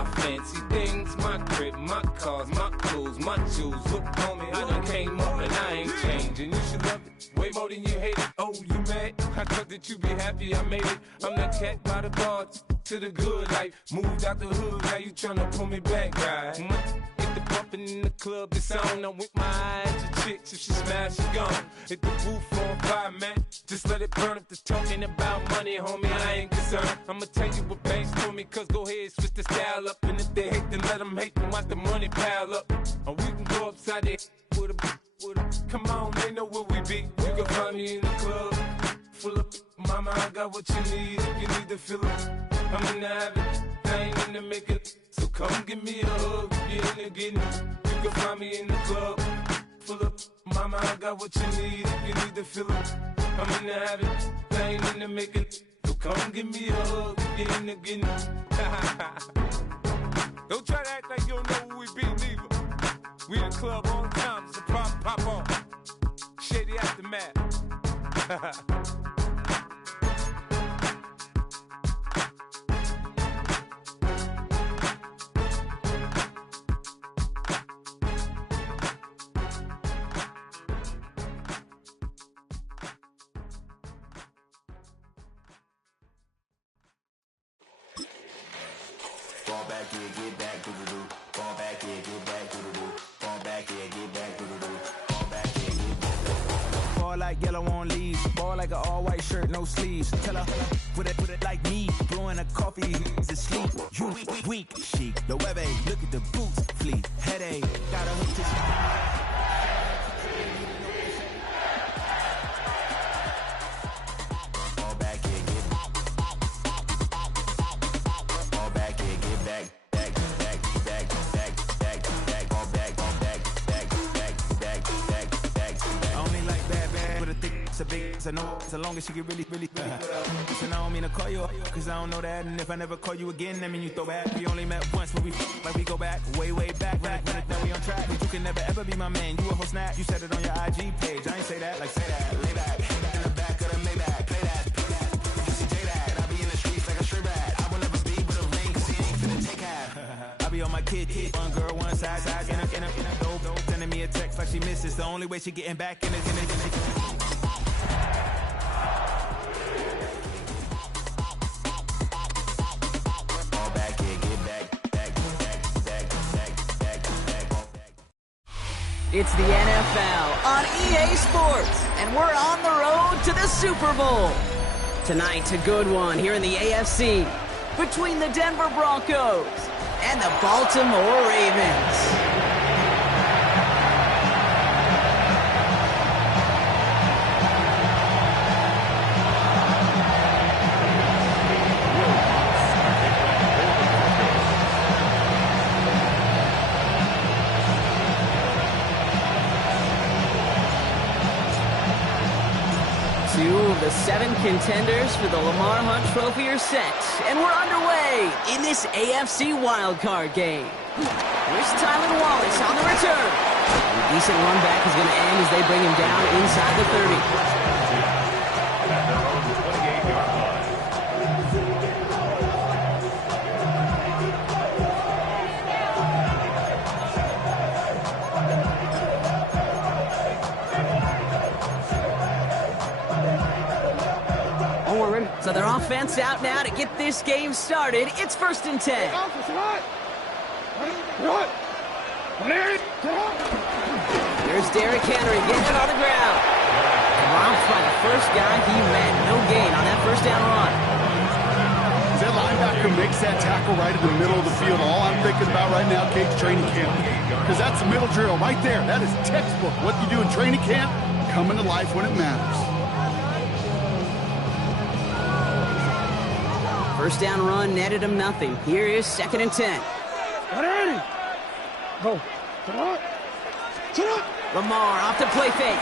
my fancy things, my crib, my cars, my clothes, my shoes. Look, homie, I done came up and I ain't changing. You should love it way more than you hate it. Oh, you mad? I thought that you be happy I made it. I'm that cat by the bar to the good life. Moved out the hood, now you tryna pull me back, right? Get the bumpin' in the club, it's on. I'm with my eyes to chicks, if she smash, she gone. Hit the roof on fire, man. Just let it burn. If they're talking about money, homie, I ain't concerned. I'ma tell you what banks told me, cause go ahead, switch the style up. And if they hate, then let them hate, then watch the money pile up. Or we can go upside there with a come on, they know where we be. You can find me in the club, full of mama, I got what you need. If you need to fill it, I'm in the habit, I ain't in the make it. So come give me a hug, if you're in the getting. You can find me in the club, full of mama, I got what you need. If you need to fill it, I'm in the habit, I ain't in the make it. So come give me a hug, if you're in the getting. Don't try to act like you don't know who we be, neither. We in the club all the time, it's a problem, pop on. Shady aftermath. Fall back here, get back, doo-doo-doo. Fall back here, get back, doo-doo-doo. Fall back here, get back, doo-doo-doo. Fall back here, get back. Ball like yellow on leaves. Ball like an all-white shirt, no sleeves. Tell her, put it like me. Blowing a coffee, to sleep. You weak, chic. The web look at the boots, fleet. Headache, got a hook to I know as long as she get really Listen, I don't mean to call you up, cause I don't know that. And if I never call you again, that mean you throw back. We only met once, but we like we go back, way back. When it now we on track, but you can never ever be my man. You a whole snap, you said it on your IG page. I ain't say that, like say that, lay back. In the back of the Maybach, play that. You see J that, I be in the streets like a stray rat. I will never be with a ring, cause he ain't finna take half. I be on my kid, one girl, one side, in a dope, sending me a text like she misses. The only way she getting back in it. It's the NFL on EA Sports, and we're on the road to the Super Bowl. Tonight's a good one here in the AFC between the Denver Broncos and the Baltimore Ravens. Two of the 7 contenders for the Lamar Hunt Trophy are set, and we're underway in this AFC wildcard game. Here's Tylan Wallace on the return. A decent run back is going to end as they bring him down inside the 30. So their offense out now to get this game started. It's 1st and 10. There's Derrick Henry getting it on the ground. Romped by the first guy he met. No gain on that first down run. That linebacker makes that tackle right in the middle of the field. All I'm thinking about right now, Kate's training camp. Because that's the middle drill right there. That is textbook. What you do in training camp, coming to life when it matters. First down run netted him nothing. Here is 2nd and 10. Go. Lamar off to play fake.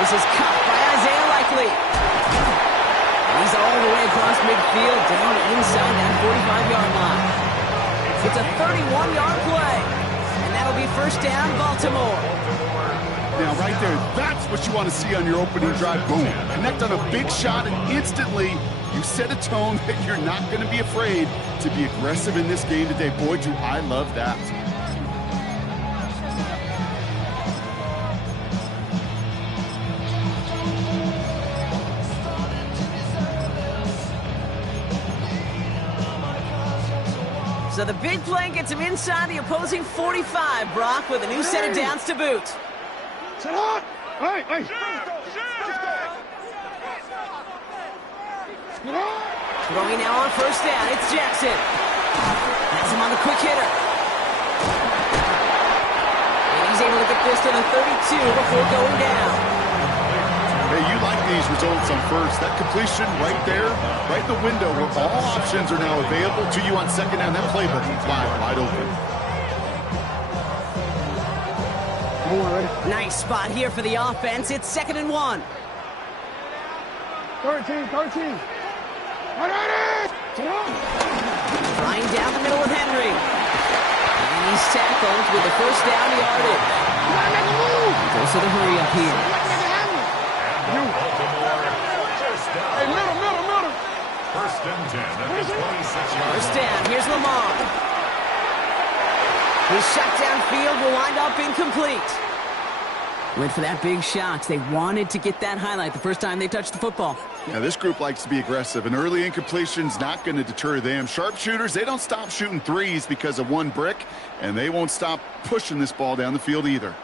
This is caught by Isaiah Likely. He's all the way across midfield, down inside that 45-yard line. It's a 31-yard play, and that'll be 1st down, Baltimore. Now, right there, that's what you want to see on your opening drive. Boom. Connect on a big shot, and instantly you set a tone that you're not going to be afraid to be aggressive in this game today. Boy, do I love that. So the big play gets him inside the opposing 45, Brock, with a new set of downs to boot. Set up! Hey, hey! Throwing now on first down, it's Jackson. Has him on the quick hitter. And he's able to get this to the 32 before going down. Hey, you like these results on first. That completion right there, right in the window where all options are now available to you on second down. That playbook is wide open. Nice spot here for the offense. It's 2nd and 1. 13. Flying down the middle with Henry. And he's tackled with the first down yardage. Goes to the hurry up here. Hey, middle. First and 10 at the 26 yard. First down, here's Lamar. His shot downfield will wind up incomplete. Went for that big shot. They wanted to get that highlight the first time they touched the football. Yeah, this group likes to be aggressive. An early incompletion's not going to deter them. Sharpshooters, they don't stop shooting threes because of one brick, and they won't stop pushing this ball down the field either.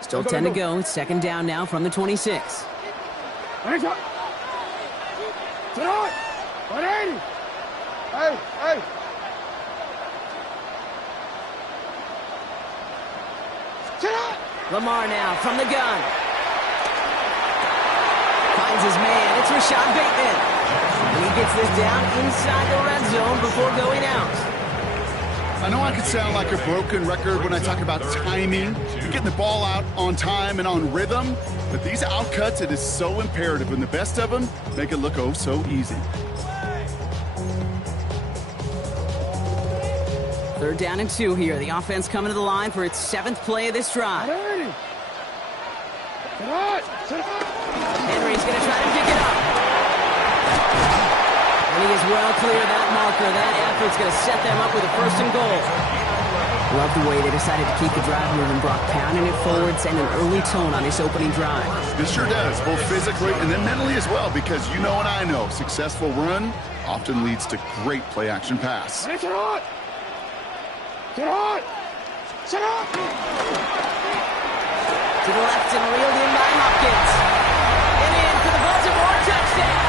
Still 10 to go. It's 2nd down now from the 26. Hey! Lamar now from the gun. Finds his man. It's Rashad Bateman. And he gets this down inside the red zone before going out. I know I could sound like a broken record when I talk about timing, getting the ball out on time and on rhythm, but these outcuts, it is so imperative, and the best of them make it look oh so easy. 3rd down and 2 here. The offense coming to the line for its 7th play of this drive. Henry's going to try to pick it up. And he is well clear of that marker. That effort's going to set them up with a 1st and goal. Love the way they decided to keep the drive moving, Brock, pounding it forward, sending an early tone on this opening drive. This sure does, both physically and then mentally as well, because you know and I know, successful run often leads to great play-action pass. Get on! Set up! To the left and reeled in by Hopkins. And in for the Baltimore touchdown.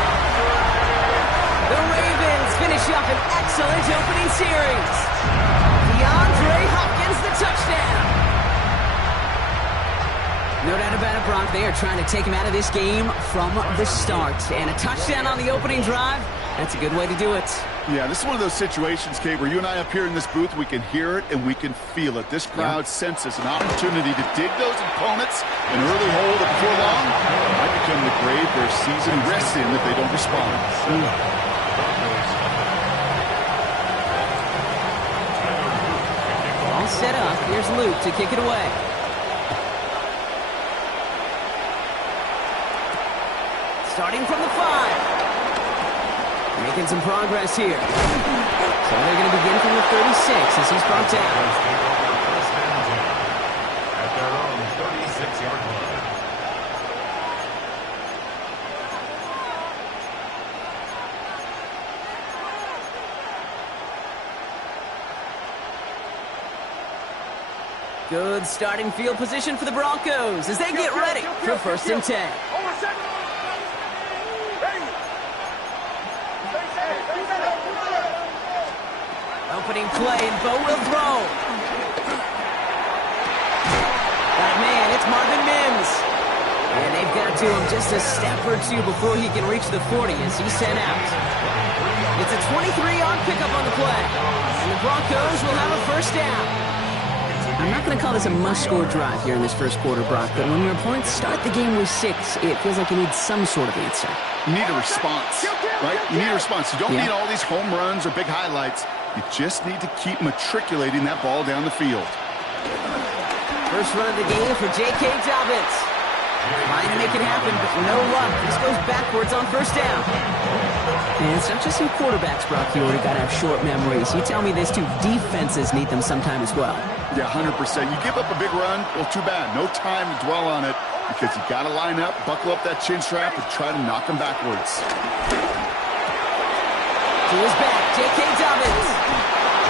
The Ravens finish up an excellent opening series. DeAndre Hopkins, the touchdown. No doubt about it, Brock. They are trying to take him out of this game from the start. And a touchdown on the opening drive, that's a good way to do it. Yeah, this is one of those situations, Kate, where you and I up here in this booth, we can hear it and we can feel it. This crowd senses an opportunity to dig those opponents an early hole that before long might become the grave their season rests in if they don't respond. All set up. Here's Luke to kick it away. Starting from the 5. Making some progress here. So they're going to begin from the 36 as he's brought down. First and 10 at their own 36-yard line. Good starting field position for the Broncos as they get ready for 1st and 10. Opening play, and Bo will throw. That man, it's Marvin Mims. And they've got to him just a step or two before he can reach the 40 as he's sent out. It's a 23-yard pickup on the play. And the Broncos will have a 1st down. I'm not going to call this a must-score drive here in this 1st quarter, Brock, but when your opponents start the game with 6, it feels like you need some sort of answer. You need a response, right? You need a response. You don't need all these home runs or big highlights. You just need to keep matriculating that ball down the field. First run of the game for J.K. Dobbins. Trying to make it happen, but no luck. This goes backwards on first down. And it's not just some quarterbacks, Brock, you already got to have short memories. You tell me this too, defenses need them sometime as well. Yeah, 100%. You give up a big run, well, too bad. No time to dwell on it because you got to line up, buckle up that chin strap, and try to knock them backwards. To his back, J.K. Dobbins.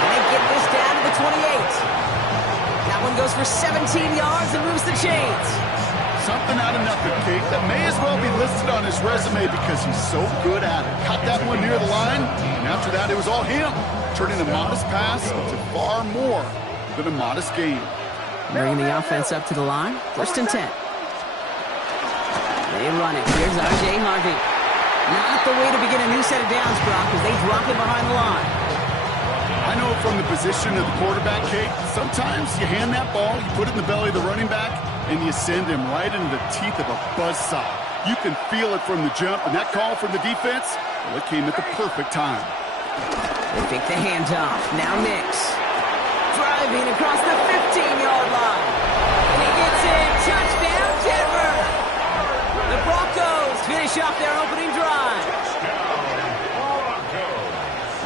And they get this down to the 28. That one goes for 17 yards and moves the chains. Something out of nothing, Kate, that may as well be listed on his resume because he's so good at it. Caught that one near the line, and after that, it was all him, turning a modest pass into far more than a modest gain. Bringing the offense up to the line, 1st and 10. They run it. Here's R.J. Harvey. Not the way to begin a new set of downs, Brock, as they drop it behind the line. I know from the position of the quarterback, Kate, sometimes you hand that ball, you put it in the belly of the running back, and you send him right into the teeth of a buzzsaw. You can feel it from the jump, and that call from the defense, well, it came at the perfect time. They take the handoff. Now Nix. Driving across the 15-yard line. And he gets in. Touchdown, Denver! The Broncos finish off their opening drive.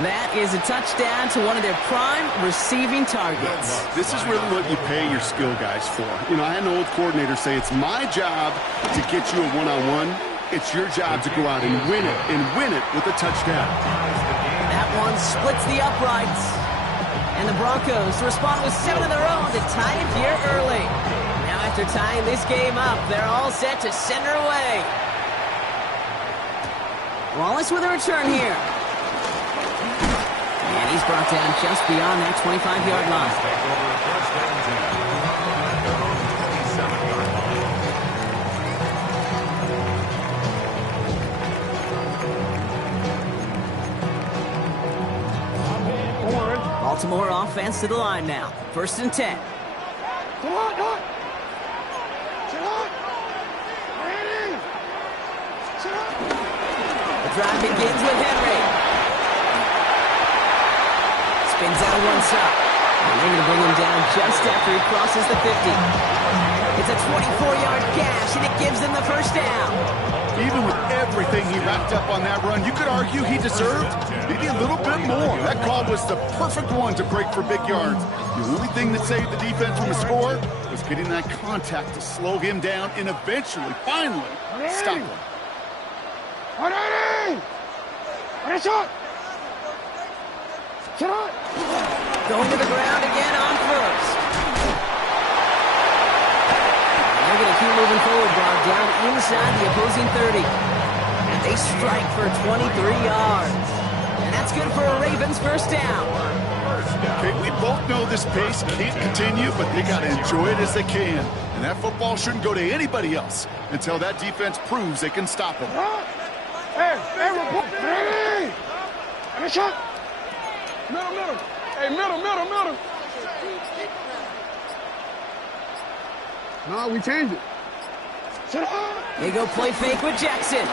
That is a touchdown to one of their prime receiving targets. This is really what you pay your skill guys for. You know, I had an old coordinator say, it's my job to get you a one-on-one. It's your job to go out and win it with a touchdown. That one splits the uprights. And the Broncos respond with 7 of their own to tie it here early. Now after tying this game up, they're all set to send her away. Wallace with a return here. And he's brought down just beyond that 25-yard line. Baltimore offense to the line now. 1st and 10. The drive begins with Henry. Spins out one side. And they're going to bring him down just after he crosses the 50. It's a 24-yard gash, and it gives them the first down. Even with everything he wrapped up on that run, you could argue he deserved maybe a little bit more. That call was the perfect one to break for big yards. The only thing that saved the defense from a score was getting that contact to slow him down and eventually, finally, stop him. Going to the ground again on first. They're going to keep moving forward, Brock, down inside the opposing 30. And they strike for 23 yards. And that's good for a Ravens first down. Okay, we both know this pace can't continue, but they got to enjoy it as they can. And that football shouldn't go to anybody else until that defense proves they can stop them. Middle. Hey, middle. No, we changed it. They go play fake with Jackson.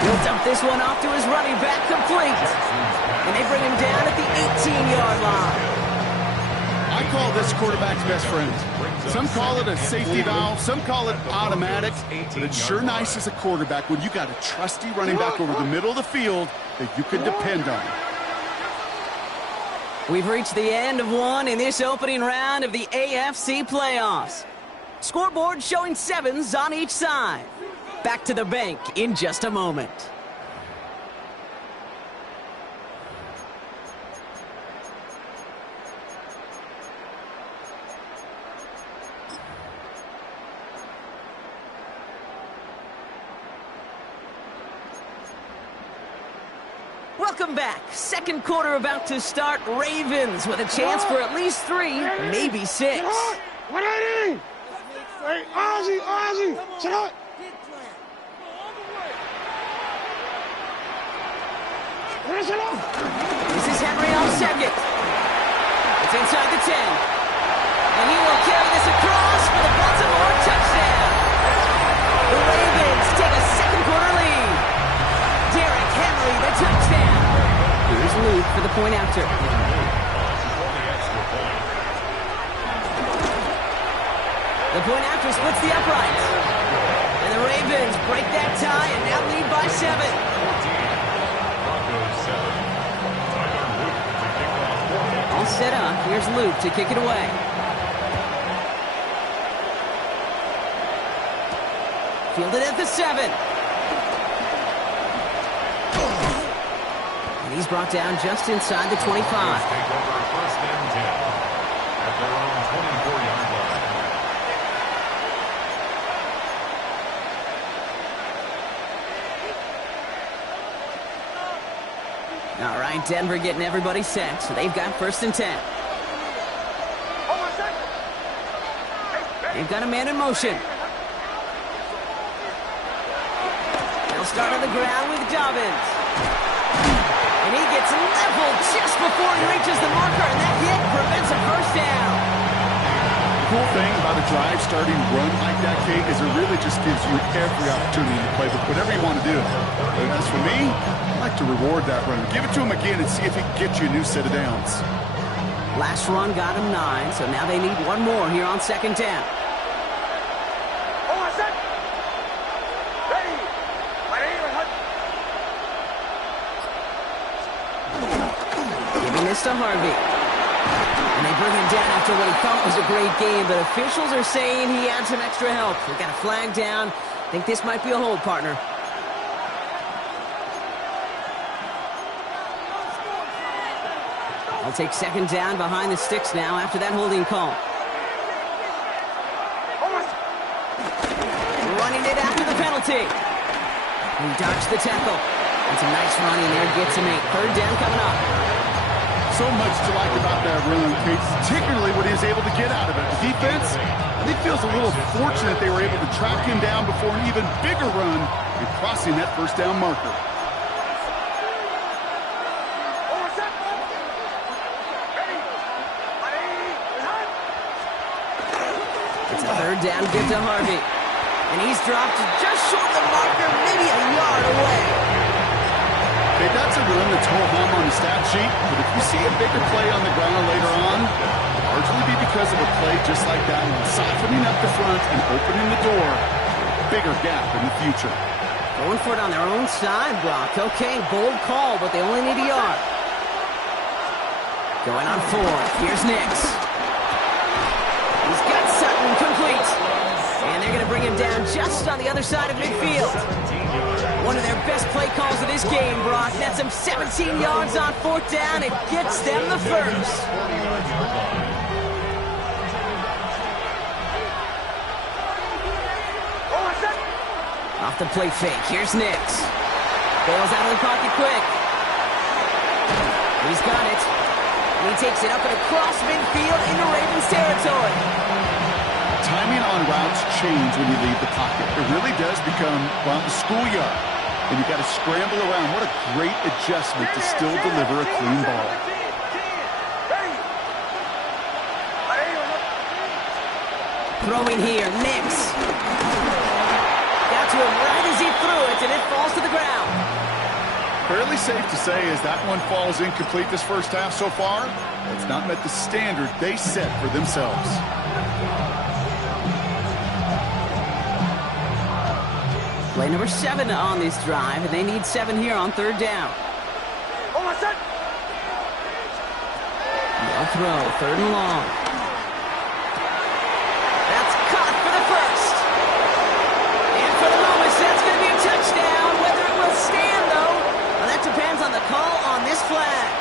He'll dump this one off to his running back, complete. And they bring him down at the 18-yard line. I call this quarterback's best friend. Some call it a safety valve, some call it automatic, but it's sure nice as a quarterback when you got a trusty running back over the middle of the field that you can depend on. We've reached the end of one in this opening round of the AFC playoffs. Scoreboard showing 7s on each side. Back to the bank in just a moment. Welcome back. Second quarter about to start. Ravens with a chance for at least 3, maybe 6. 180! Hey, Ozzy! Sit up! This is Henry on second. It's inside the 10. And he will carry this across for the Baltimore touchdown. The Ravens take a second quarter lead. Derrick Henry, the touchdown. Here's Luke for the point after. The point after splits the uprights. And the Ravens break that tie and now lead by 7. Broncos 7. Tyler Luke to kick off. All set up. Here's Luke to kick it away. Fielded at the 7. And he's brought down just inside the 25. Take over first and 10 at their own 24-yard line. All right, Denver getting everybody set. So they've got first and 10. They've got a man in motion. They'll start on the ground with Dobbins. And he gets leveled just before he reaches the marker, and that hit prevents a first down. The cool thing about a drive starting run like that, Kate, is it really just gives you every opportunity to play with whatever you want to do. But as for me, I like to reward that run. Give it to him again and see if he can get you a new set of downs. Last run got him 9, so now they need one more here on second down. Giving this to Harvey. And they bring him down after what he thought was a great game, but officials are saying he had some extra help. They got a flag down. I think this might be a hold, partner. I'll take second down behind the sticks now after that holding call. Running it after the penalty. He dodged the tackle. And some nice running there gets him 8. Third down coming up. So much to like about that run, Kate, particularly what he was able to get out of it. The defense, I think, feels a little fortunate they were able to track him down before an even bigger run and crossing that first down marker. It's a third down, give to Harvey. And he's dropped just short of the marker, maybe a yard away. Okay, that's a run that's ho-hum on the stat sheet, but if you see a bigger play on the ground later on, it'll largely be because of a play just like that one, softening up the front and opening the door, bigger gap in the future. Going for it on their own side, Brock. Okay, bold call, but they only need a yard. Going on 4. Here's Nix. He's got Sutton complete. And they're going to bring him down just on the other side of midfield. One of their best play calls of this game, Brock. That's him 17 yards on fourth down. It gets them the first. Off the play fake. Here's Nix. Bails out of the pocket quick. He's got it. And he takes it up and across midfield into Ravens territory. Timing on routes change when you leave the pocket. It really does become, well, the schoolyard. And you got to scramble around. What a great adjustment to still deliver a clean ball. Throwing here, Nix. Got to him right as he threw it, and it falls to the ground. Fairly safe to say as that one falls incomplete this first half so far, it's not met the standard they set for themselves. Play number 7 on this drive, and they need 7 here on third down. They'll throw, third and long. That's caught for the first. And for the moment, that's going to be a touchdown. Whether it will stand, though, well, that depends on the call on this flag.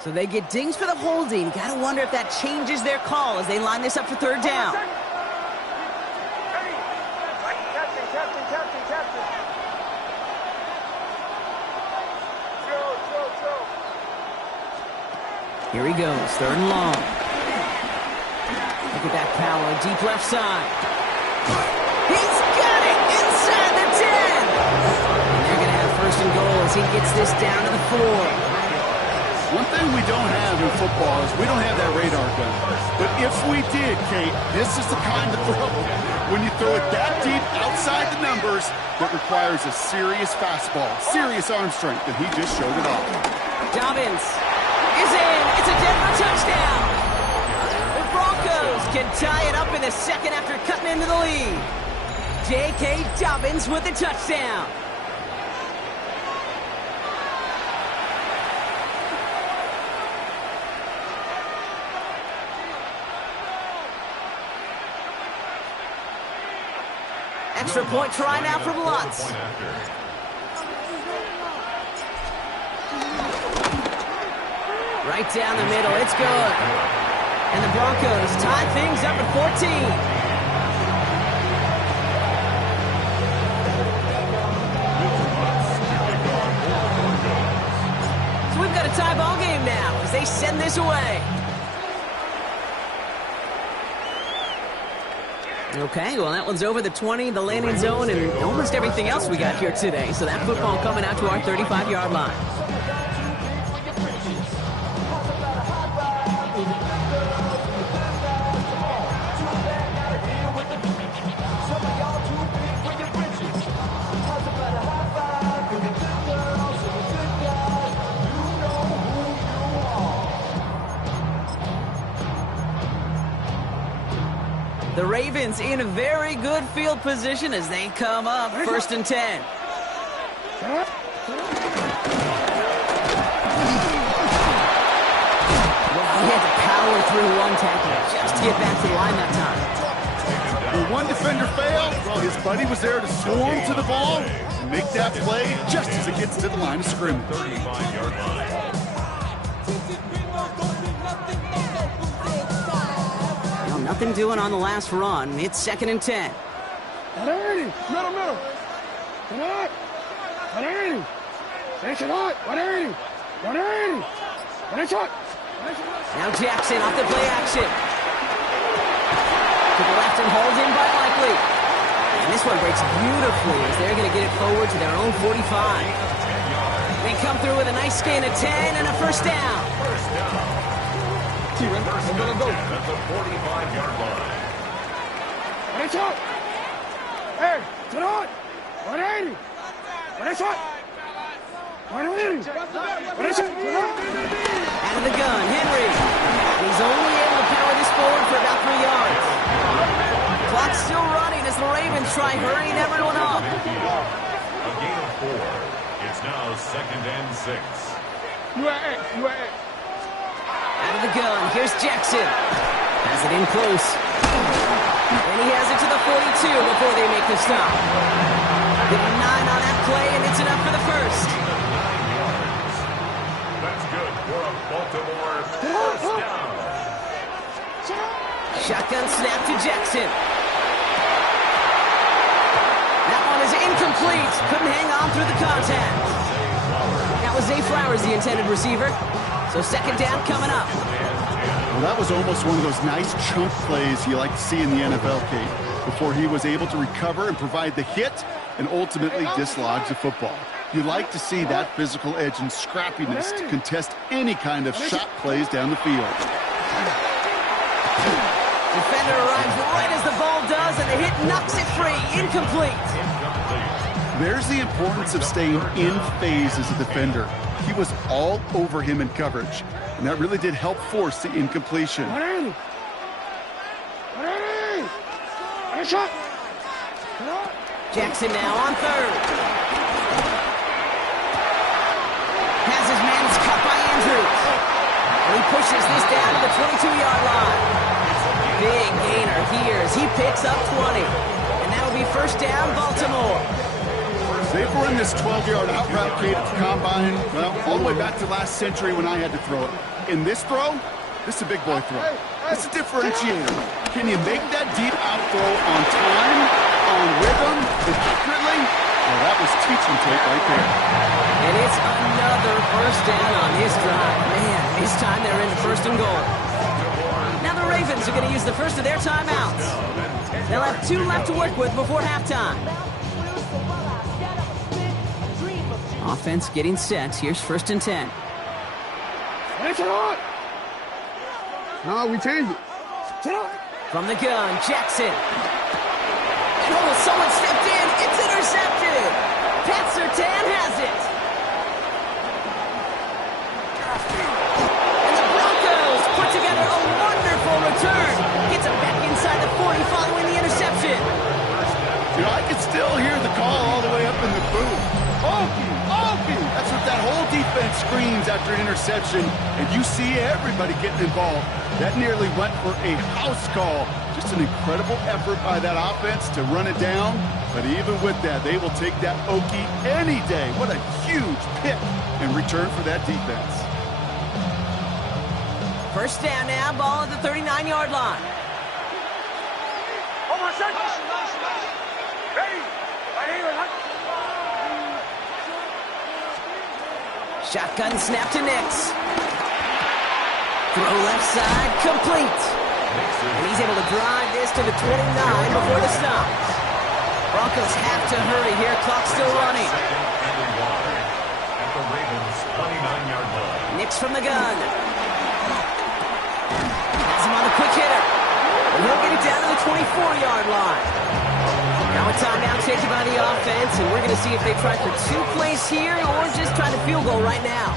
So they get dings for the holding. Got to wonder if that changes their call as they line this up for third down. Here he goes, third and long. Look at that power, deep left side. He's got it inside the 10. And they're going to have first and goal as he gets this down to the 4. One thing we don't have in football is we don't have that radar gun. But if we did, Kate, this is the kind of throw, when you throw it that deep outside the numbers, that requires a serious fastball, serious arm strength, and he just showed it off. Dobbins is in. It's a Denver touchdown. The Broncos can tie it up in the second after cutting into the lead. J.K. Dobbins with the touchdown. Extra point try now from Lutz. Right down the middle, it's good. And the Broncos tie things up at 14. So we've got a tie ball game now as they send this away. Okay, well, that one's over the 20, the landing zone, and almost everything else we got here today. So that football coming out to our 35-yard line. The Ravens in a very good field position as they come up first and 10. Shut up. Well, he had to power through one tackle just to get back to the line that time. When one defender failed, well, his buddy was there to swarm to the ball and make that play just as it gets to the line of scrimmage. 35-yard line. Nothing doing on the last run. It's second and 10. Middle. Come on. Finish it hot. 180. Finish it. Now Jackson off the play action. To the left and hauled in by Likely. And this one breaks beautifully as they're going to get it forward to their own 45. They come through with a nice gain of 10 and a first down. First and 10 at the 45-yard line. Finish it. Hey, sit on. 180. Finish it. 180. Finish it. Out of the gun, Henry. And he's only able to power this forward for about 3 yards. Clock's still running as the Ravens try hurrying everyone up. A gain of 4. It's now second and 6. You at X. Out of the gun, here's Jackson. Has it in close. And he has it to the 42 before they make the stop. Give him 9 on that play, and it's enough for the first. 9 yards. That's good for a Baltimore first down. Shotgun snap to Jackson. That one is incomplete. Couldn't hang on through the contact. That was Zay Flowers, the intended receiver. So second down coming up. Well, that was almost one of those nice chunk plays you like to see in the NFL, Kate, before he was able to recover and provide the hit and ultimately dislodge the football. You like to see that physical edge and scrappiness to contest any kind of shot plays down the field. Defender arrives right as the ball does, and the hit knocks it free. Incomplete. There's the importance of staying in phase as a defender. He was all over him in coverage, and that really did help force the incompletion. 180. Finish it. Jackson now on third. Has his man's cut by Andrews. And he pushes this down to the 22-yard line. Big gainer here as he picks up 20. And that'll be first down, Baltimore. They've run this 12-yard out route, Kate, at the combine, well, all the way back to last century when I had to throw it. In this throw, this is a big boy throw. It's a differentiator. Can you make that deep out throw on time, on rhythm, and accurately? Well, that was teaching tape right there. And it's another first down on his drive. Man, this time they're into first and goal. Now the Ravens are going to use the first of their timeouts. They'll have 2 left to work with before halftime. Offense getting set. Here's first and 10. No, we changed it. From the gun, Jackson. And someone stepped in. It's intercepted. Pat Surtain has it. And the Broncos put together a wonderful return. Gets it back inside the 40 following the interception. You know, I can still hear the call all the way up in the booth. Okie! That's what that whole defense screams after an interception, and you see everybody getting involved. That nearly went for a house call. Just an incredible effort by that offense to run it down, but even with that, they will take that Okie any day. What a huge pick in return for that defense. First down now, ball at the 39-yard line. Shotgun snap to Nix. Throw left side, complete. And he's able to drive this to the 29 before the stop. Broncos have to hurry here, clock still running. At the Ravens' 29-yard line. Nix from the gun. Has him on the quick hitter. And he'll get it down to the 24-yard line. Now a timeout taken by the offense, and we're going to see if they try for 2 plays here or just try the field goal right now.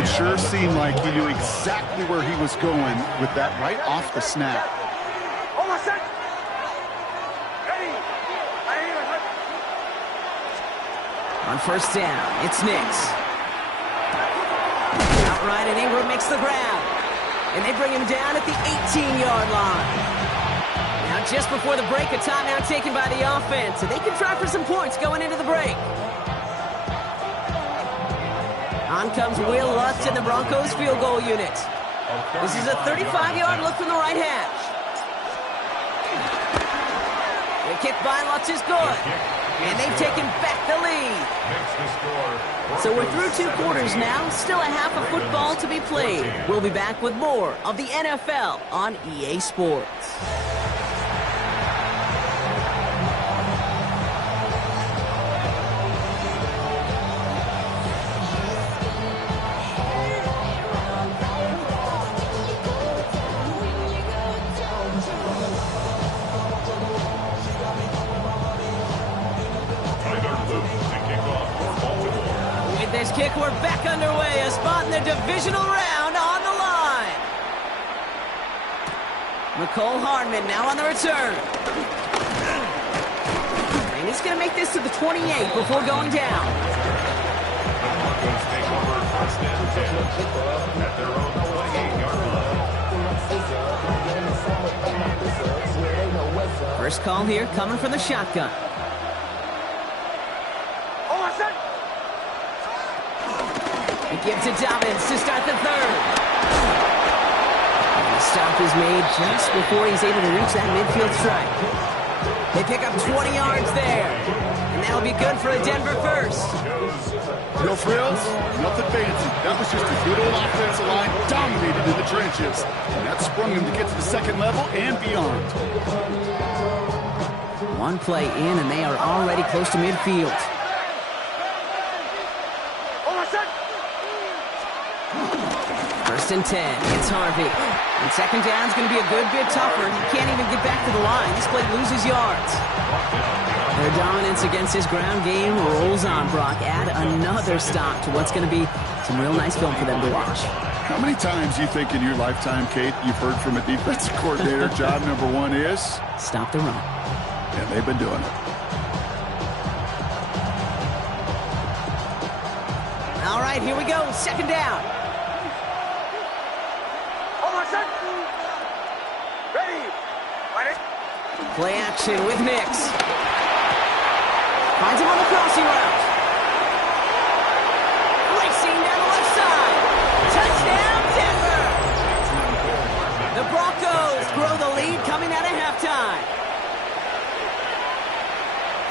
It sure seemed like he knew exactly where he was going with that right off the snap. On first down, it's Nix. Outright, and Ingram makes the grab. And they bring him down at the 18-yard line. Now, just before the break, a timeout taken by the offense, and they can try for some points going into the break. On comes Will Lutz in the Broncos field goal unit. This is a 35-yard look from the right hash. The kick by Lutz is good, and they've taken back the lead. So we're through 2 quarters now, still a half of football to be played. We'll be back with more of the NFL on EA Sports. This kick, we're back underway. A spot in the divisional round on the line. Mecole Hardman now on the return. And he's going to make this to the 28 before going down. The Broncos take over first and 10 at their own 28-yard line. First call here coming from the shotgun. He gives it Dobbins to start the third. And the stop is made just before he's able to reach that midfield strike. They pick up 20 yards there. And that'll be good for a Denver first. No frills, nothing fancy. That was just a good old offensive line dominated in the trenches. And that sprung him to get to the second level and beyond. One play in, and they are already close to midfield. First and 10, it's Harvey. And second down's going to be a good bit tougher. He can't even get back to the line. This play loses yards. Their dominance against his ground game rolls on, Brock. Add another stop to what's going to be some real nice film for them to watch. How many times do you think in your lifetime, Kate, you've heard from a defensive coordinator, job number 1 is? Stop the run. And they've been doing it. All right, here we go. Second down. Play action with Nix. Finds him on the crossing route. Racing down the left side. Touchdown, Denver! The Broncos grow the lead coming out of halftime.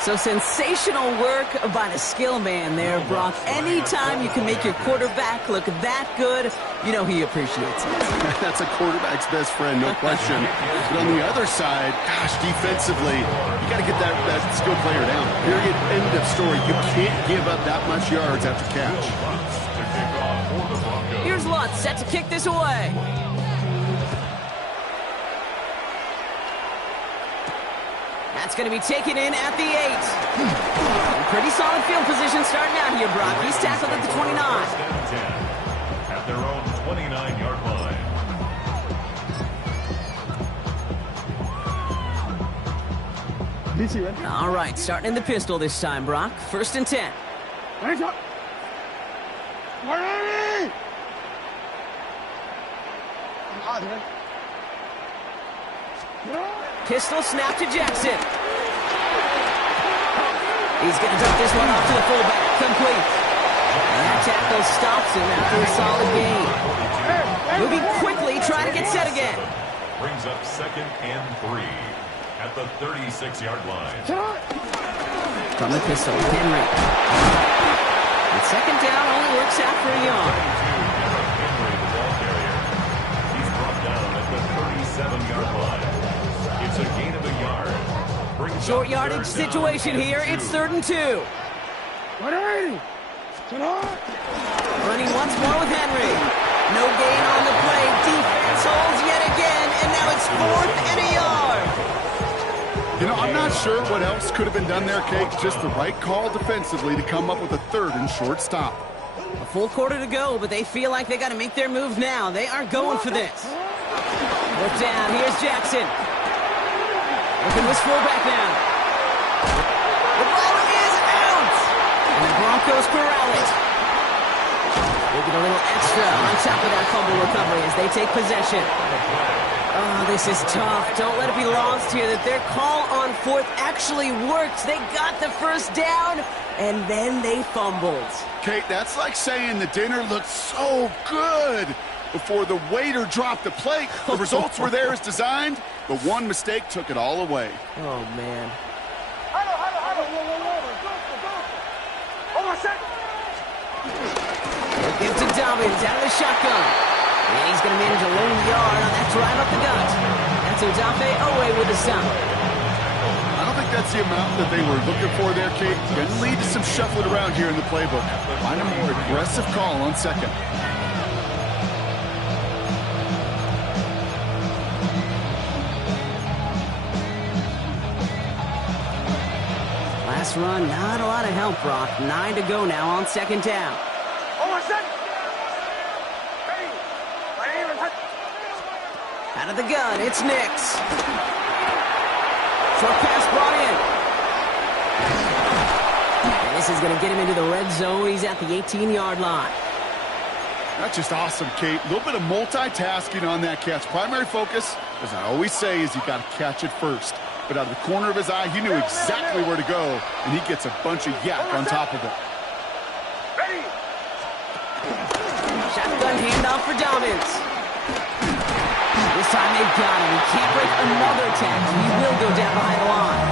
So sensational work by the skill man there, Brock. Anytime you can make your quarterback look that good, you know he appreciates it. That's a quarterback's best friend, no question. But on the other side, gosh, defensively, you got to get that skill player down. Period. End of story. You can't give up that much yards after catch. Here's Lutz set to kick this away. That's going to be taken in at the 8. Pretty solid field position starting out here, Brock. He's tackled at the 29. At their own 29-yard line. All right, starting in the pistol this time, Brock. 1st and 10. Pistol snap to Jackson. He's going to dump this one off to the fullback. Complete. And that tackle stops him after a solid gain. Moving quickly, trying to get set again. Brings up 2nd and 3 at the 36-yard line. From the pistol, Henry. And 2nd down only works out for a yard. Henry, the ball carrier. He's brought down at the 37-yard line. It's a gain of a yard. Short yardage situation here. It's 3rd and 2. Running once more with Henry. No gain on the play. Defense holds yet again, and now it's 4th and a yard. You know, I'm not sure what else could have been done there, Kate. Just the right call defensively to come up with a 3rd and short stop. A full quarter to go, but they feel like they got to make their move now. They are going for this. Look down. Here's Jackson. Looking to his fullback now. The ball is out! And the Broncos corral it. They get a little extra on top of that fumble recovery as they take possession. Oh, this is tough. Don't let it be lost here that their call on 4th actually worked. They got the 1st down, and then they fumbled. Kate, that's like saying the dinner looked so good before the waiter dropped the plate. The results were there as designed, but one mistake took it all away. Oh, man. Give to Dobbins out of the shotgun. And he's going to manage a lone yard on that drive up the gut. That's Odafe Owe with the stop. I don't think that's the amount that they were looking for there, Kate. Going to lead to some shuffling around here in the playbook. Find a more aggressive call on 2nd. Last run, not a lot of help, Brock. 9 to go now on 2nd down. Out of the gun, it's Nix. Short pass brought in. And this is going to get him into the red zone. He's at the 18-yard line. That's just awesome, Kate. A little bit of multitasking on that catch. Primary focus, as I always say, is you got to catch it first. But out of the corner of his eye, he knew exactly where to go, and he gets a bunch of yak on top of it. Shotgun handoff for Dobbins. This time they've got him. He can't break another tackle. He will go down behind the line.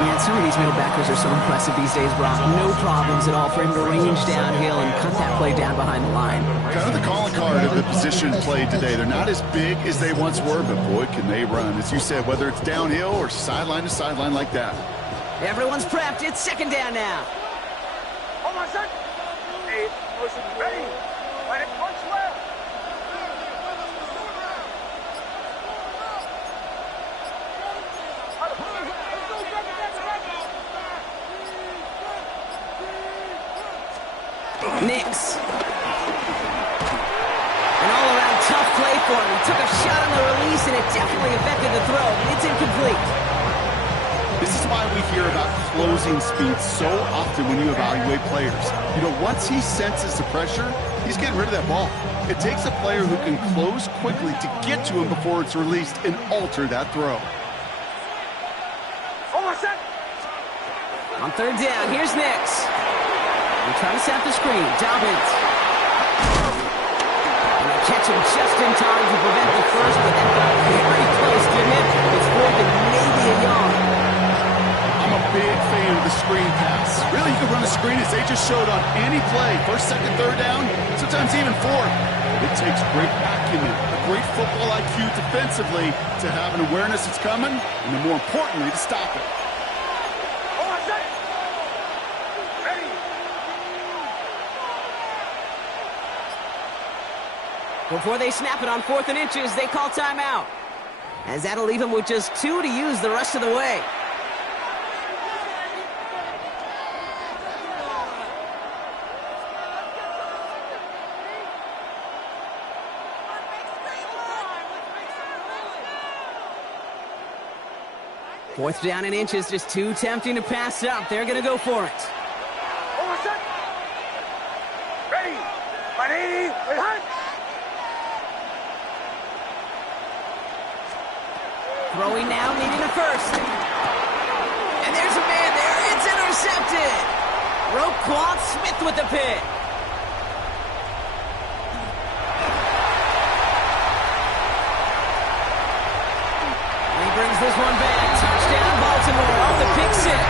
Man, some of these middle backers are so impressive these days, Brock. No problems at all for him to range downhill and cut that play down behind the line. Kind of the calling card of the position played today. They're not as big as they once were, but boy, can they run. As you said, whether it's downhill or sideline to sideline like that. Everyone's prepped. It's 2nd down now. Hold on, son. Hey, ready. Let it punch left. Nix. An all-around tough play for him. He took a shot on the release, and it definitely affected the throw, but it's incomplete. This is why we hear about closing speed so often when you evaluate players. You know, once he senses the pressure, he's getting rid of that ball. It takes a player who can close quickly to get to him before it's released and alter that throw. On third down, here's Nix. They're trying to set up the screen. Dobbins. And they catch him just in time to prevent the first, but that got very close, didn't it? It's fourth and maybe a yard. I'm a big fan of the screen pass. Really, you can run a screen as they just showed on any play. First, second, third down, sometimes even fourth. It takes great acumen, a great football IQ defensively to have an awareness it's coming, and then more importantly, to stop it. Before they snap it on 4th and inches, they call timeout. As that'll leave them with just 2 to use the rest of the way. Fourth down and inches, just too tempting to pass up. They're going to go for it. Ready. Ready. Ready. Throwing now, needing a first. And there's a man there. It's intercepted. Roquan Smith with the pick. And he brings this one back. Touchdown, Baltimore, off the pick six.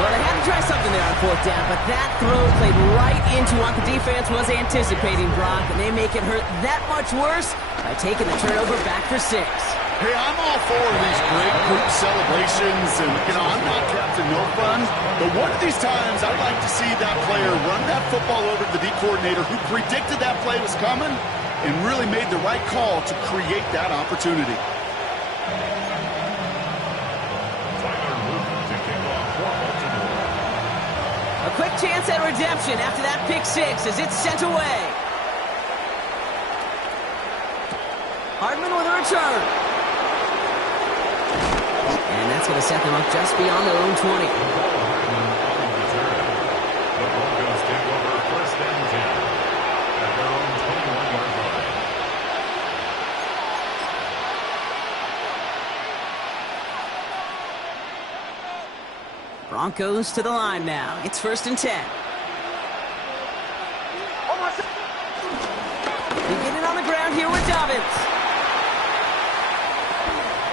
Well, they had to try something there on 4th down, but that throw played right into what the defense was anticipating, Brock, and they make it hurt that much worse by taking the turnover back for 6. Hey, I'm all for these great group celebrations, and, I'm not Captain No Fun, but one of these times I'd like to see that player run that football over to the D coordinator who predicted that play was coming and really made the right call to create that opportunity. A quick chance at redemption after that pick six as it's sent away. Hardman with a return. And that's going to set them up just beyond their own 20. The Broncos take over first and 10 at their own 21-yard line. Broncos to the line now. It's first and 10. Beginning on the ground here with Dobbins.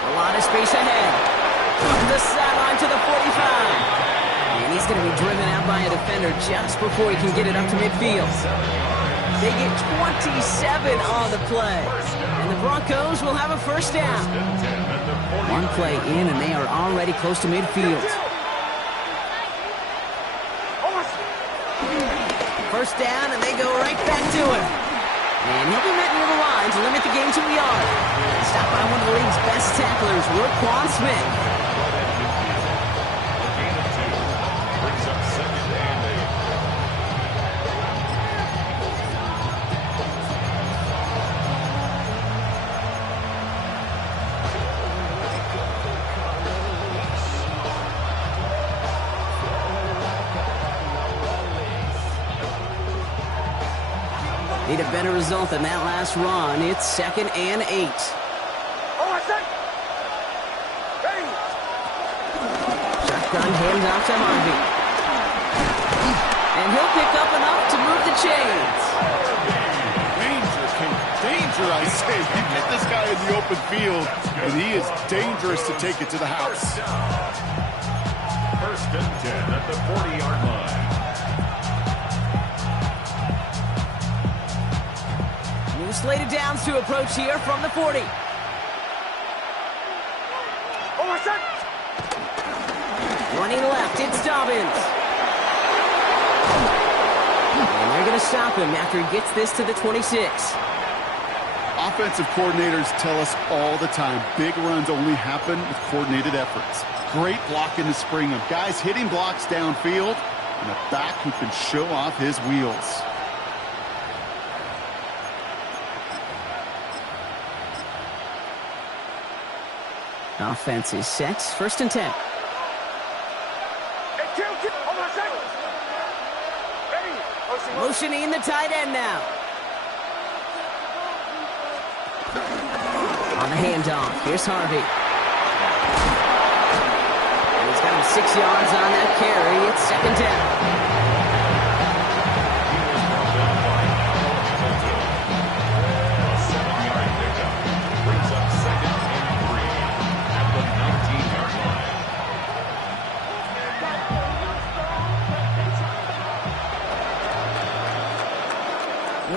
A lot of space ahead. From the sideline to the 45. And he's going to be driven out by a defender just before he can get it up to midfield. They get 27 on the play. And the Broncos will have a first down. One play in and they are already close to midfield. First down, and they go right back to him. And he'll be met near the line to limit the game to a yard. Stopped by one of the league's best tacklers, Roquan Smith. A gain of 2 brings up second and 8. Need a better result than that last run. It's second and 8. Shotgun hands off to Harvey. And he'll pick up enough to move the chains. Danger, King. Danger, I say. You get this guy in the open field, and he is dangerous to take it to the house. First and 10 at the 40-yard line. New slated downs to approach here from the 40. Running left, it's Dobbins. And they're going to stop him after he gets this to the 26. Offensive coordinators tell us all the time, big runs only happen with coordinated efforts. Great block in the spring of guys hitting blocks downfield and a back who can show off his wheels. Offense is set. First and 10. Motioning the tight end now. On the handoff, here's Harvey. gains 6 yards on that carry. It's second down.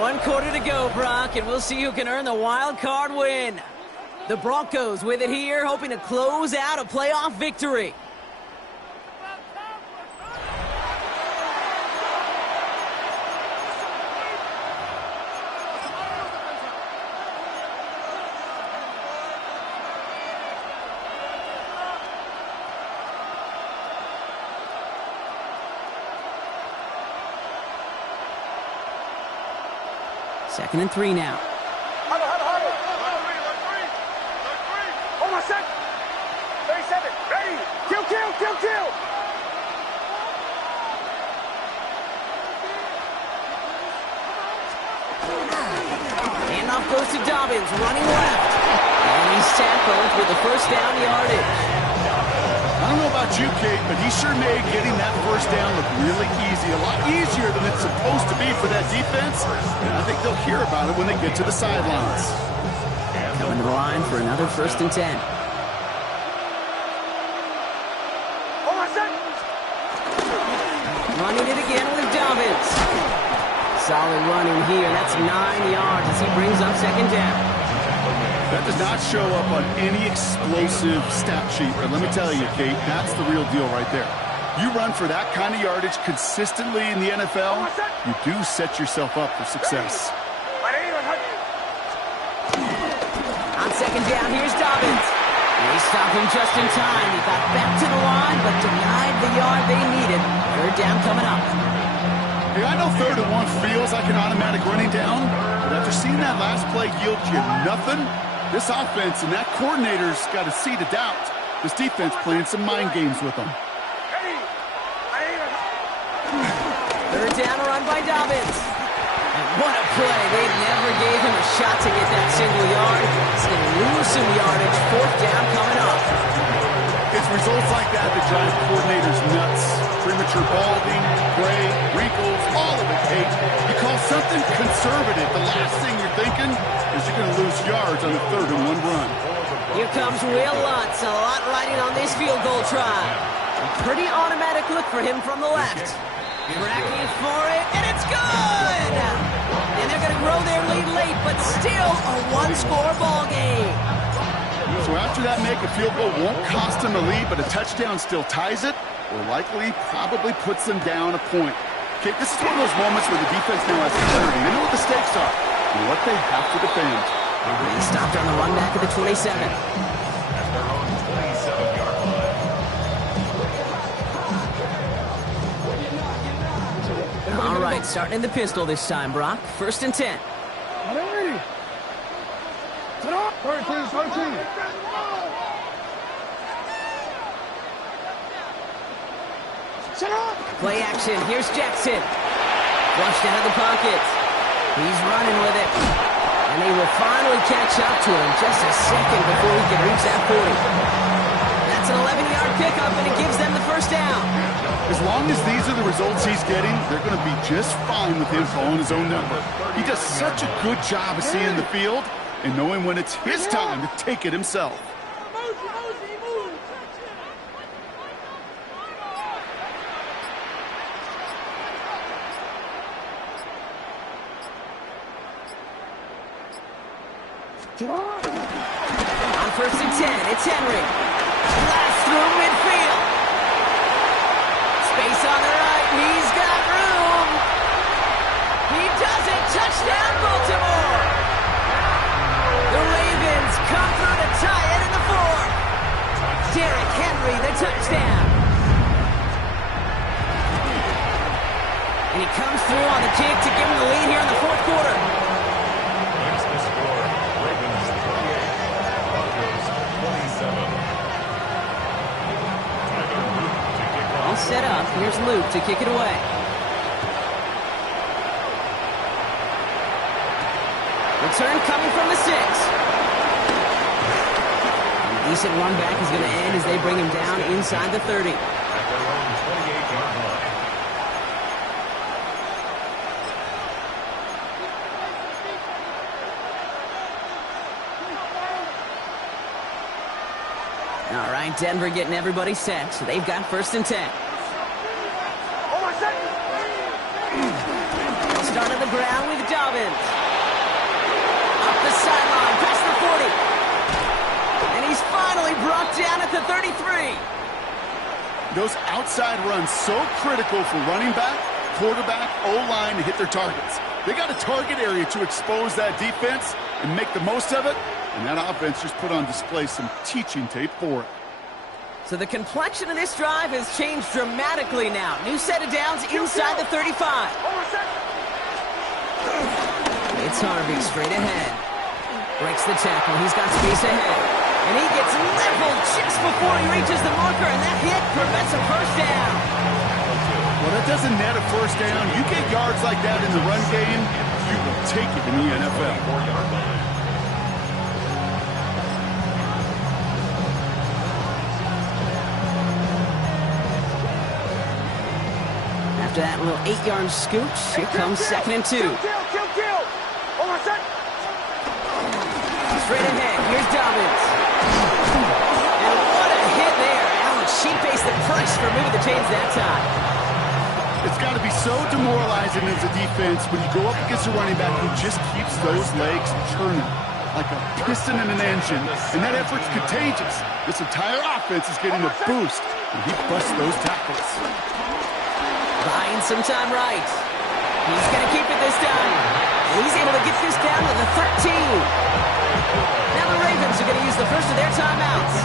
One quarter to go, Brock, and we'll see who can earn the wild card win. The Broncos with it here, hoping to close out a playoff victory. Second and 3 now. Hold on, set. 37. Ready. Kill. Handoff goes to Dobbins, running left. And he's tackled with the first down yardage. I don't know about you, Kate, but he sure made getting that first down look really easy. A lot easier than it's supposed to be for that defense. And I think they'll hear about it when they get to the sidelines. Coming to the line for another first and 10. Hold on, set. Running it again with Dobbins. Solid running here. That's 9 yards as he brings up second down. That does not show up on any explosive stat sheet, but let me tell you, Kate, that's the real deal right there. You run for that kind of yardage consistently in the NFL, you do set yourself up for success. On second down, here's Dobbins. They stopped him just in time. He got back to the line, but denied the yard they needed. Third down coming up. Hey, I know 3rd and 1 feels like an automatic running down, but after seeing that last play yield you nothing, this offense and that coordinator's got a seed of doubt. This defense playing some mind games with them. Third down run by Dobbins. And what a play. They never gave him a shot to get that single yard. He's going to lose some yardage. Fourth down coming up. It's results like that that drive coordinators nuts. Premature balding, gray, wrinkles, all of it, Kate. You call something conservative, the last thing you're thinking is you're going to lose yards on a 3rd and 1 run. Here comes Will Lutz. A lot riding on this field goal try. A pretty automatic look for him from the left. Tracking for it, and it's good! And they're going to grow their lead late, but still a one-score ball game. So after that make, a field goal won't cost them a lead, but a touchdown still ties it, or likely probably puts them down a point. Okay, this is one of those moments where the defense now has clarity. They know what the stakes are and what they have to defend. He stopped on the run back at the 27. At their own 27-yard line. All right, starting in the pistol this time, Brock. First and 10. Play action. Here's Jackson. Flushed out of the pocket. He's running with it. And they will finally catch up to him just a second before he can reach that 40. That's an 11-yard pickup, and it gives them the first down. As long as these are the results he's getting, they're going to be just fine with him calling his own number. He does such a good job of seeing the field and knowing when it's his time to take it himself. On first and 10, it's Henry. Blast through midfield. Space on the right, he's got room. He does it, touchdown Baltimore. The Ravens come through to tie it in the 4th. Derrick Henry, the touchdown. And he comes through on the kick to give him the lead here in the 4th quarter. Here's the score. Ravens 38, Broncos 27. All set up. Here's Luke to kick it away. Return coming from the 6. A decent run back is going to end as they bring him down inside the 30. at their own 28-yard line. All right, Denver getting everybody set. They've got 1st and 10. They'll start on the ground with Dobbins. Up the sideline, past the 40. And he's finally brought down at the 33. Those outside runs so critical for running back, quarterback, O-line to hit their targets. They got a target area to expose that defense and make the most of it. And that offense just put on display some teaching tape for it. So the complexion of this drive has changed dramatically now. New set of downs inside the 35. It's Harvey straight ahead. Breaks the tackle. He's got space ahead. And he gets leveled just before he reaches the marker, and that hit prevents a first down. Well, that doesn't net a first down. You get yards like that in the run game, you will take it in the NFL. 4-yard line. After that little 8-yard scooch, here comes 2nd and 2. Kill. Hold on a sec. Straight ahead, here's Dobbins. And what a hit there. Allen sheet-faced the punch for moving the chains that time. It's got to be so demoralizing as a defense when you go up against a running back who just keeps those legs churning like a piston in an engine, and that effort's contagious. This entire offense is getting a boost, and he busts those tackles. Buying some time right. He's going to keep it this time. He's able to get this down to the 13. Now the Ravens are going to use the first of their timeouts.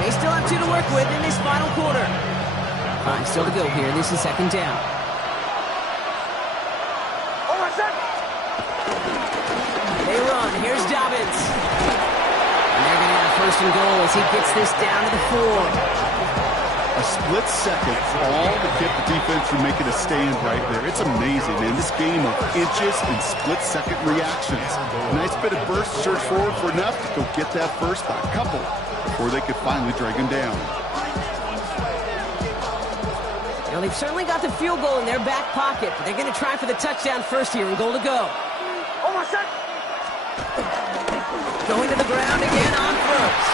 They still have 2 to work with in this final quarter. 5 still to go here. This is 2nd down. Hold on a sec. They run. Here's Dobbins. And they're going to have 1st and goal as he gets this down to the 4. A split second, all to get the defense from making a stand right there. It's amazing, man. This game of inches and split-second reactions. Nice bit of burst, search forward for enough to go get that first by a couple before they could finally drag him down. Well, they've certainly got the field goal in their back pocket, but they're going to try for the touchdown first here and goal to go. Hold on a sec. Going to the ground again on 1st.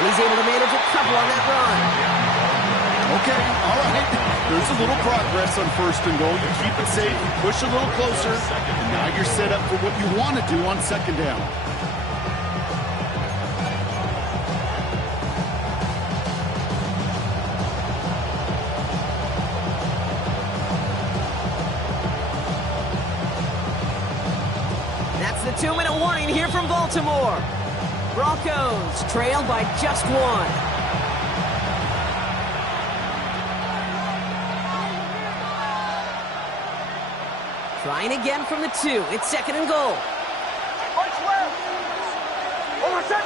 And he's able to manage a couple on that run. Okay, all right. There's a little progress on 1st and goal. You keep it safe, you push a little closer, and now you're set up for what you want to do on 2nd down. That's the 2-minute warning here from Baltimore. Broncos trailed by just 1. Trying again from the 2. It's 2nd and goal. Punch left. Hold on a sec.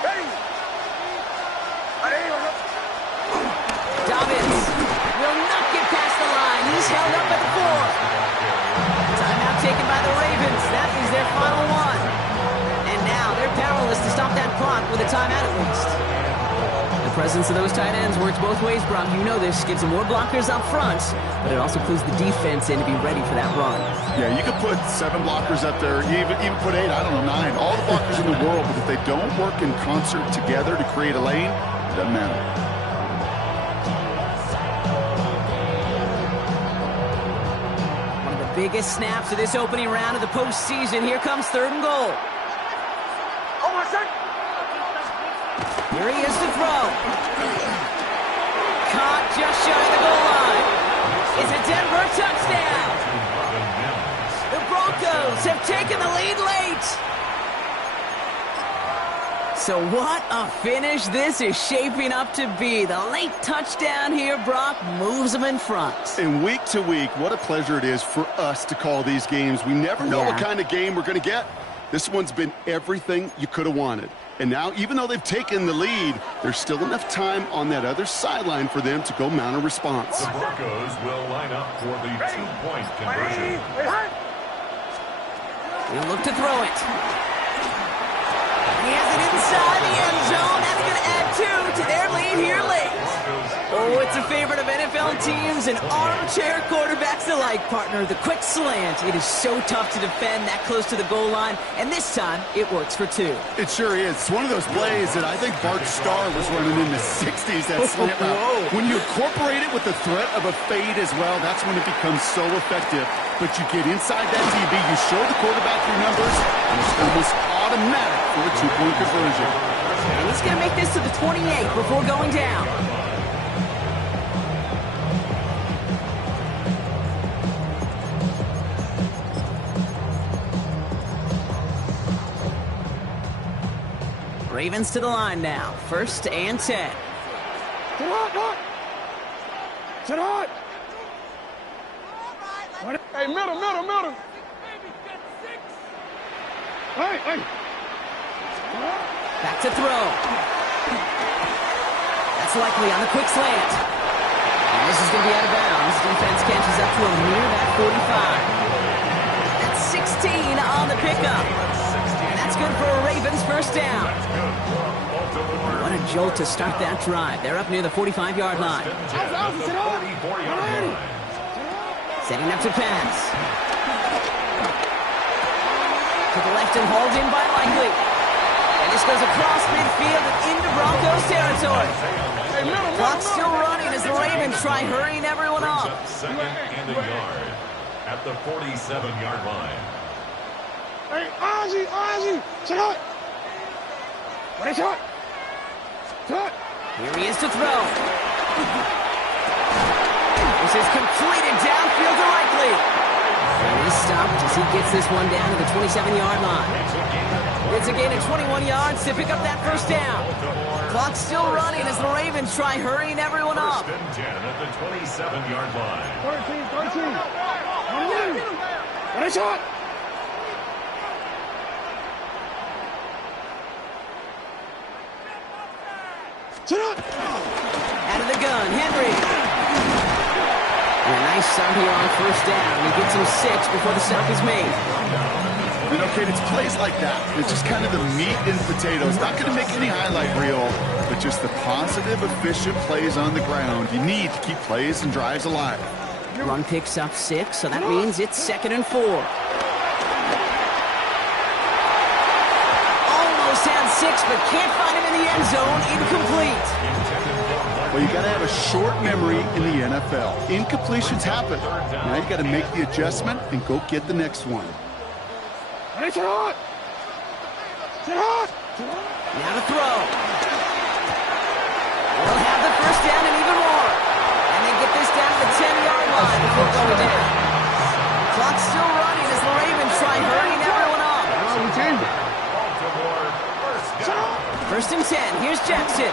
Ready. Dobbins will not get past the line. He's held up at the 4. Timeout taken by the Ravens. That is their final one. And now they're powerless to stop that clock with a timeout at least. The presence of those tight ends works both ways, Brock. You know this. Gives them more blockers up front, but it also clues the defense in to be ready for that run. Yeah, you could put 7 blockers up there, even put 8, I don't know, 9. All the blockers in the world, but if they don't work in concert together to create a lane, it doesn't matter. One of the biggest snaps of this opening round of the postseason. Here comes 3rd and goal. Hold on a sec. Here he is to throw. Caught just shy of the goal line. It's a Denver touchdown. The Broncos have taken the lead late. So what a finish this is shaping up to be. The late touchdown here, Brock, moves them in front. And week to week, what a pleasure it is for us to call these games. We never know what kind of game we're going to get. This one's been everything you could have wanted. And now, even though they've taken the lead, there's still enough time on that other sideline for them to go mount a response. The Broncos will line up for the 2-point conversion. He'll look to throw it. He has it inside the end zone. That's going to add 2 to their lead here late. Oh, it's a favorite of NFL teams and armchair quarterbacks alike, partner. The quick slant. It is so tough to defend that close to the goal line, and this time it works for 2. It sure is. It's one of those plays that I think Bart Starr was running in the 60s, that slant route. When you incorporate it with the threat of a fade as well, that's when it becomes so effective. But you get inside that DB, you show the quarterback your numbers, and it's almost automatic for a 2-point conversion. And he's going to make this to the 28 before going down. Ravens to the line now. 1st and 10. Sit hot. Sit hot. Hey, middle. Hey. Back to throw. That's likely on the quick slant. And this is going to be out of bounds. Defense catches up to him near that 45. That's 16 on the pickup. And that's good for a Ravens 1st down. What a jolt to start that drive. They're up near the 45-yard line. Setting up to pass. To the left and hauled in by Likely. And this goes across midfield and into Broncos territory. Clock's still running as the Ravens try hurrying everyone up. 2nd and a yard at the 47-yard line. Hey, Ozzy. Sit hot. What is hot? Here he is to throw. This is completed downfield to Likely. And he's stopped as he gets this one down to the 27-yard line. It's a gain of 21 yards to pick up that 1st down. Clock's still running as the Ravens try hurrying everyone up. 1st and 10 at the 27-yard line. 13. What is hot? Sit up! Out of the gun, Henry. And a nice start here on 1st down. He gets him 6 before the stop is made. And okay, it's plays like that. It's just kind of the meat and potatoes. Not going to make any highlight reel, but just the positive, efficient plays on the ground. You need to keep plays and drives alive. Run picks up 6, so that means it's 2nd and 4. Almost had 6, but can't find him in the end zone. Incomplete. Well, you got to have a short memory in the NFL. Incompletions happen. Now you got to make the adjustment and go get the next one. Hey, sit hot. Now to throw. They'll have the 1st down and even more. And they get this down to the 10-yard line before going down. Clock's still running as the Ravens try hurrying everyone up. We changed it. 1st and 10. Here's Jackson.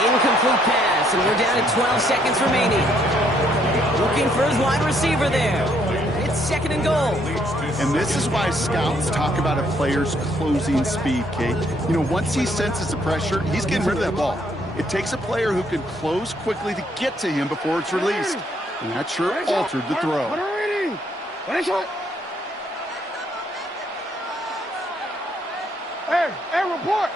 Incomplete pass, and we're down to 12 seconds remaining. Looking for his wide receiver there. It's 2nd and goal. And this is why scouts talk about a player's closing speed, Kate. You know, once he senses the pressure, he's getting rid of that ball. It takes a player who can close quickly to get to him before it's released. And that sure altered the throw. Hey, report.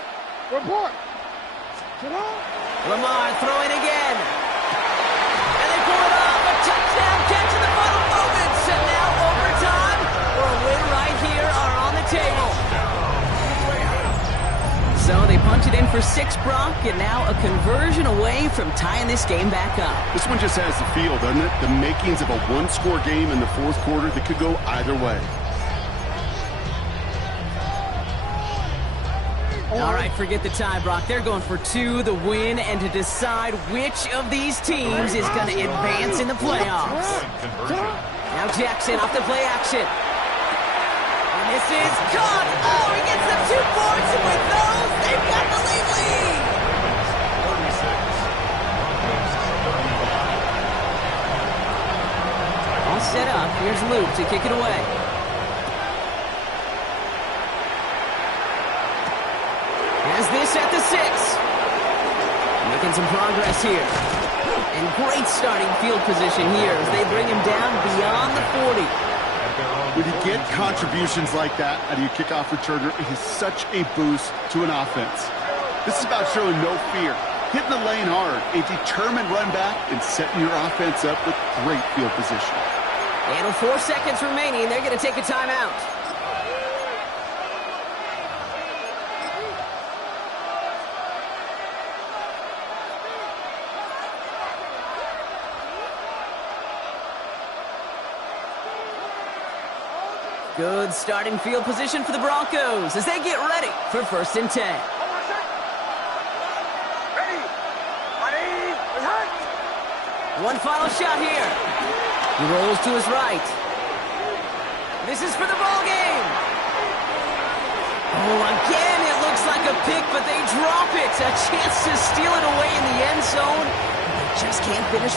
Lamar throwing again. And they pull it off. A touchdown catch in the final moments. And now overtime or a win right here are on the table. So they punch it in for 6, Brock, and now a conversion away from tying this game back up. This one just has the feel, doesn't it? The makings of a one-score game in the 4th quarter that could go either way. All right, forget the tie, Brock. They're going for 2, the win, and to decide which of these teams is going to advance in the playoffs. Now Jackson off the play action. And this is caught. Oh, he gets them 2 points, and with those, they've got the lead. All set up. Here's Luke to kick it away. Has this at the 6. Making some progress here. And great starting field position here as they bring him down beyond the 40. When you get contributions like that out of your kickoff returner, it is such a boost to an offense. This is about showing no fear. hitting the lane hard, a determined run back, and setting your offense up with great field position. And with 4 seconds remaining, they're going to take a timeout. Good starting field position for the Broncos as they get ready for 1st and 10. Ready. Ready. Attack. One final shot here. He rolls to his right. This is for the ball game. Oh, again, it looks like a pick, but they drop it. A chance to steal it away in the end zone. They just can't finish the